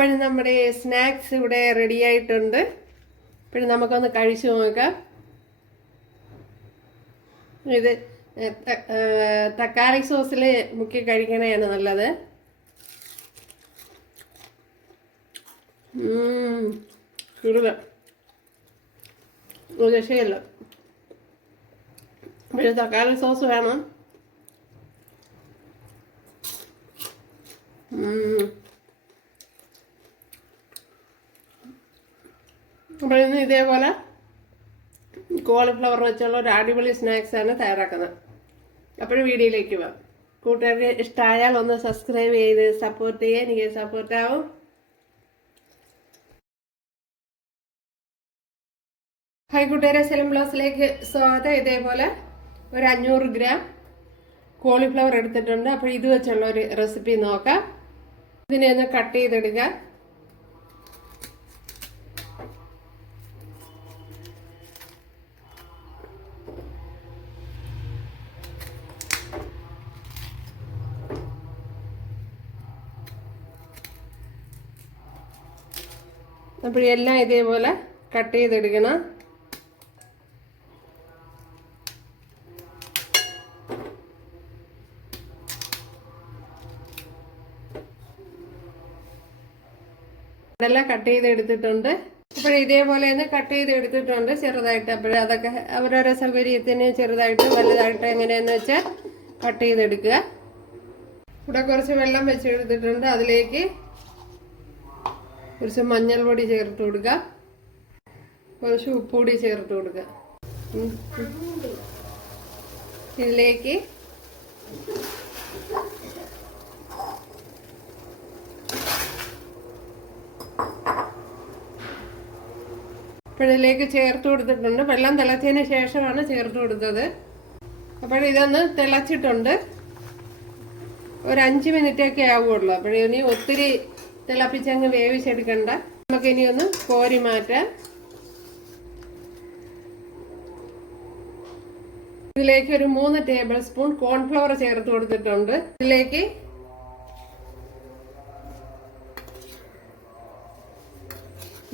ഇപ്പോഴും നമ്മുടെ സ്നാക്സ് ഇവിടെ റെഡി ആയിട്ടുണ്ട്. ഇപ്പോഴും നമുക്കൊന്ന് കഴിച്ചു നോക്കാം. ഇത് തക്കാളി സോസിൽ മുക്കി കഴിക്കണതാണ് നല്ലത്. കൂടുതൽ ഒരു രക്ഷയില്ല. പിന്നെ തക്കാളി സോസ് വേണം. അപ്പോൾ ഇന്ന് ഇതേപോലെ കോളിഫ്ലവർ വെച്ചുള്ള ഒരു അടിപൊളി സ്നാക്സാണ് തയ്യാറാക്കുന്നത്. അപ്പോഴും വീഡിയോയിലേക്ക് പോകാം. കൂട്ടുകാർക്ക് ഇഷ്ടമായാൽ ഒന്ന് സബ്സ്ക്രൈബ് ചെയ്ത് സപ്പോർട്ട് ചെയ്യുക. എനിക്ക് സപ്പോർട്ടാവും. ഹായ് കൂട്ടുകാരെ, സെലിം ബ്ലോസിലേക്ക് സ്വാഗതം. ഇതേപോലെ ഒരു 500 ഗ്രാം കോളിഫ്ലവർ എടുത്തിട്ടുണ്ട്. അപ്പോൾ ഇത് വെച്ചുള്ള ഒരു റെസിപ്പി നോക്കാം. ഇതിനെ ഒന്ന് കട്ട് ചെയ്തെടുക്കുക. അപ്പോൾ എല്ലാം ഇതേപോലെ കട്ട് ചെയ്തെടുക്കണം. ഇതെല്ലാം കട്ട് ചെയ്തെടുത്തിട്ടുണ്ട്. അപ്പോൾ ഇതേപോലെ ഒന്ന് കട്ട് ചെയ്തെടുത്തിട്ടുണ്ട് ചെറുതായിട്ട്. അപ്പോൾ അതൊക്കെ അവരവരുടെ സൗകര്യത്തിന് ചെറുതായിട്ട് വലുതായിട്ട് എങ്ങനെയാണെന്ന് വെച്ചാൽ കട്ട് ചെയ്തെടുക്കുക. ഇവിടെ കുറച്ച് വെള്ളം വെച്ചെടുത്തിട്ടുണ്ട്. അതിലേക്ക് കുറച്ച് മഞ്ഞൾപ്പൊടി ചേർത്ത് കൊടുക്കുക. കുറച്ച് ഉപ്പുപൊടി ചേർത്ത് കൊടുക്കുക. ഇതിലേക്ക് ഇതിലേക്ക് ചേർത്ത് കൊടുത്തിട്ടുണ്ട്. വെള്ളം തിളച്ചതിന് ശേഷമാണ് ചേർത്ത് കൊടുത്തത്. അപ്പോൾ ഇതൊന്ന് തിളച്ചിട്ടുണ്ട്. ഒരു 5 മിനിറ്റൊക്കെ ആവുള്ളൂ. അപ്പോഴിനി ഒത്തിരി തിളപ്പിച്ചങ്ങ് വേവിച്ചെടുക്കണ്ട. നമുക്കിനി ഒന്ന് കോരി മാറ്റാം. ഇതിലേക്ക് ഒരു 3 ടേബിൾ സ്പൂൺ കോൺഫ്ലവർ ചേർത്ത് കൊടുത്തിട്ടുണ്ട്. ഇതിലേക്ക്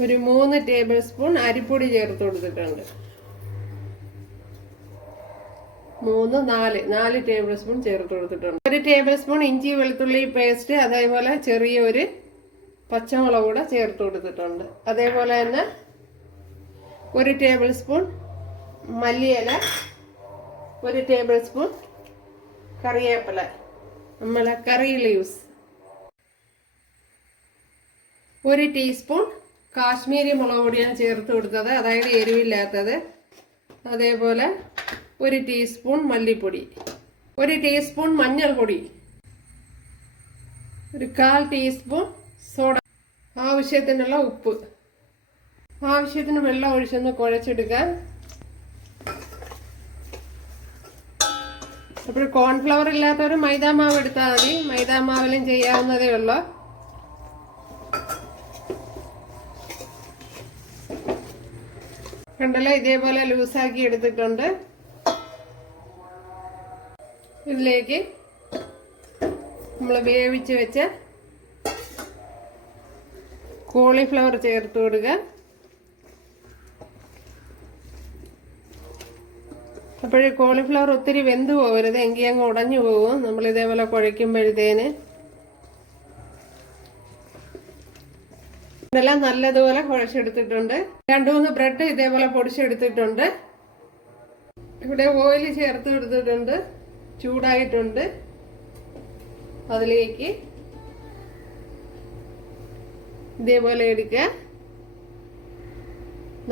ഒരു 3 ടേബിൾ സ്പൂൺ അരിപ്പൊടി ചേർത്ത് കൊടുത്തിട്ടുണ്ട്. 4 ടേബിൾ സ്പൂൺ ചേർത്ത് കൊടുത്തിട്ടുണ്ട്. 1 ടേബിൾ സ്പൂൺ ഇഞ്ചി വെളുത്തുള്ളി പേസ്റ്റ്, അതേപോലെ ചെറിയൊരു പച്ചമുളക് കൂടെ ചേർത്ത് കൊടുത്തിട്ടുണ്ട്. അതേപോലെ തന്നെ 1 ടേബിൾ സ്പൂൺ മല്ലിയില, 1 ടേബിൾ സ്പൂൺ കറിവേപ്പില, നമ്മളെ കറി ലീവ്സ്, 1 ടീസ്പൂൺ കാശ്മീരി മുളക് പൊടിയാണ് ചേർത്ത് കൊടുത്തത്, അതായത് എരിവില്ലാത്തത്. അതേപോലെ 1 ടീസ്പൂൺ മല്ലിപ്പൊടി, 1 ടീസ്പൂൺ മഞ്ഞൾപ്പൊടി, 1/4 ടീസ്പൂൺ സോഡ, ആവശ്യത്തിനുള്ള ഉപ്പ്, ആവശ്യത്തിന് വെള്ളം ഒഴിച്ചൊന്ന് കുഴച്ചെടുക്കാൻ. അപ്പോൾ കോൺഫ്ലവർ ഇല്ലാത്തവർ മൈദാമാവ് എടുത്താൽ മതി. മൈദാമാവിലും ചെയ്യാവുന്നതേ ഉള്ളൂ. കണ്ടല്ലോ, ഇതേപോലെ ലൂസാക്കി എടുത്തിട്ടുണ്ട്. ഇതിലേക്ക് നമ്മൾ വേവിച്ച് വെച്ച കോളിഫ്ലവർ ചേർത്ത് കൊടുക്കുക. അപ്പോഴേ കോളിഫ്ലവർ ഒത്തിരി വെന്ത് പോകരുത്, എങ്കിൽ അങ്ങ് ഉടഞ്ഞു പോകും നമ്മൾ ഇതേപോലെ കുഴയ്ക്കുമ്പോഴത്തേന്. ഇതെല്ലാം നല്ലതുപോലെ കുഴച്ചെടുത്തിട്ടുണ്ട്. 2-3 ബ്രെഡ് ഇതേപോലെ പൊടിച്ചെടുത്തിട്ടുണ്ട്. ഇവിടെ ഓയിൽ ചേർത്ത് കൊടുത്തിട്ടുണ്ട്, ചൂടായിട്ടുണ്ട്. അതിലേക്ക് ഇതേപോലെ എടുക്കുക.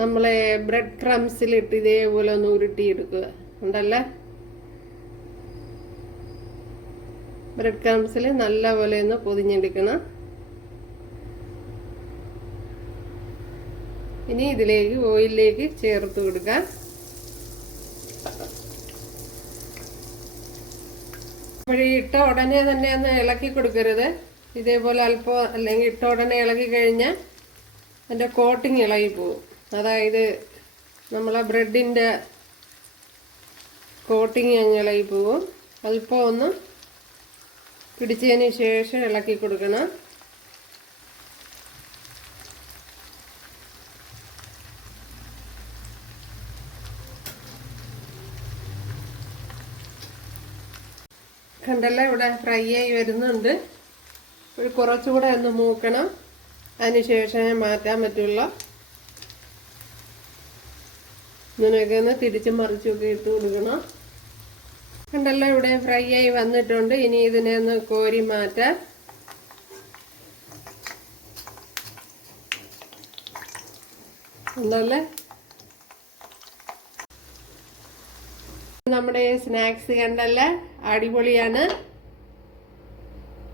നമ്മളെ ബ്രെഡ് ക്രംസിലിട്ട് ഇതേപോലെ ഒന്ന് ഉരുട്ടിയെടുക്കുക. ഉണ്ടല്ലേ, ബ്രെഡ് ക്രംസിൽ നല്ലപോലെ ഒന്ന് പൊതിഞ്ഞെടുക്കണം. ഇനി ഇതിലേക്ക് ഓയിലിലേക്ക് ചേർത്ത് കൊടുക്കാം. അപ്പോഴേ ഇട്ട ഉടനെ തന്നെ ഒന്ന് ഇളക്കി കൊടുക്കരുത്. ഇതേപോലെ അല്പം, അല്ലെങ്കിൽ ഇട്ട ഉടനെ ഇളക്കി കഴിഞ്ഞാൽ അതിൻ്റെ കോട്ടിങ് ഇളകി പോകും. അതായത് നമ്മളെ ബ്രെഡിൻ്റെ കോട്ടിങ് അങ്ങ് ഇളകി പോകും. അല്പം ഒന്ന് പിടിച്ചതിന് ശേഷം ഇളക്കി കൊടുക്കണം. കണ്ടല്ലോ ഇവിടെ ഫ്രൈ ആയി വരുന്നുണ്ട്. ഒരു കുറച്ചുകൂടെ ഒന്ന് മൂക്കണം, അതിനുശേഷമേ മാറ്റാൻ പറ്റുള്ളൂ. ഇങ്ങനെയൊക്കെ ഒന്ന് തിരിച്ചും മറിച്ചുമൊക്കെ ഇട്ട് കൊടുക്കണം. കണ്ടല്ലോ ഇവിടെ ഫ്രൈ ആയി വന്നിട്ടുണ്ട്. ഇനി ഇതിനെ ഒന്ന് കോരി മാറ്റാം. കണ്ടല്ലേ നമ്മുടെ സ്നാക്സ് കണ്ടല്ലേ, അടിപൊളിയാണ്.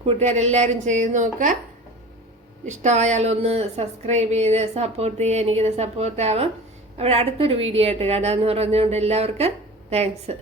കൂട്ടുകാരെല്ലാവരും ചെയ്ത് നോക്കുക. ഇഷ്ടമായാലൊന്ന് സബ്സ്ക്രൈബ് ചെയ്ത് സപ്പോർട്ട് ചെയ്യുക. എനിക്കിത് സപ്പോർട്ടാവാം. അവിടെ അടുത്തൊരു വീഡിയോ ആയിട്ട് കാണാമെന്ന് പറഞ്ഞുകൊണ്ട് എല്ലാവർക്കും താങ്ക്സ്.